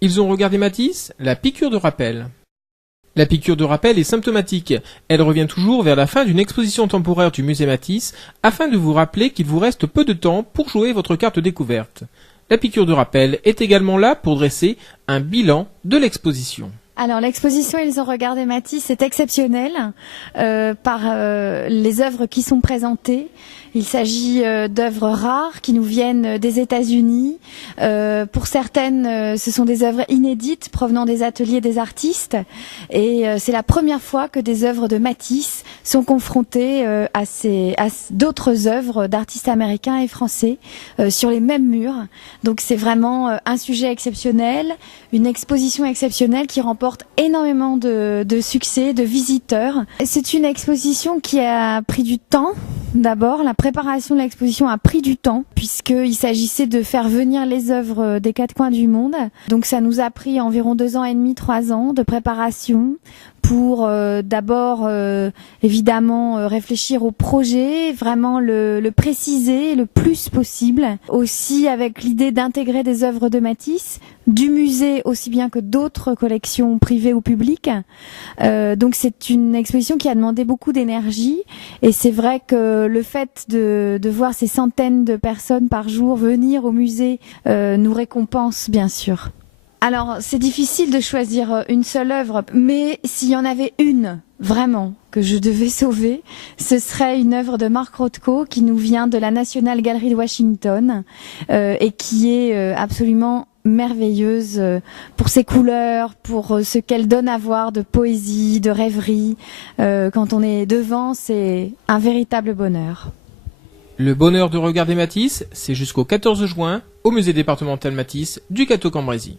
Ils ont regardé Matisse, la piqûre de rappel. La piqûre de rappel est symptomatique. Elle revient toujours vers la fin d'une exposition temporaire du musée Matisse afin de vous rappeler qu'il vous reste peu de temps pour jouer votre carte découverte. La piqûre de rappel est également là pour dresser un bilan de l'exposition. Alors l'exposition Ils ont regardé Matisse est exceptionnelle par les œuvres qui sont présentées. Il s'agit d'œuvres rares qui nous viennent des États-Unis. Pour certaines, ce sont des œuvres inédites provenant des ateliers des artistes. Et c'est la première fois que des œuvres de Matisse sont confrontées à d'autres œuvres d'artistes américains et français sur les mêmes murs. Donc c'est vraiment un sujet exceptionnel, une exposition exceptionnelle qui remporte énormément de succès, de visiteurs. C'est une exposition qui a pris du temps. D'abord, la préparation de l'exposition a pris du temps puisqu'il s'agissait de faire venir les œuvres des quatre coins du monde. Donc ça nous a pris environ 2 ans et demi, 3 ans de préparation pour d'abord évidemment réfléchir au projet, vraiment le préciser le plus possible. Aussi avec l'idée d'intégrer des œuvres de Matisse, du musée aussi bien que d'autres collections privées ou publiques. Donc c'est une exposition qui a demandé beaucoup d'énergie et c'est vrai que le fait de voir ces centaines de personnes par jour venir au musée nous récompense bien sûr. Alors, c'est difficile de choisir une seule œuvre, mais s'il y en avait une, vraiment, que je devais sauver, ce serait une œuvre de Mark Rothko qui nous vient de la National Gallery de Washington et qui est absolument merveilleuse pour ses couleurs, pour ce qu'elle donne à voir de poésie, de rêverie. Quand on est devant, c'est un véritable bonheur. Le bonheur de regarder Matisse, c'est jusqu'au 14 juin au musée départemental Matisse du Cateau-Cambrésis.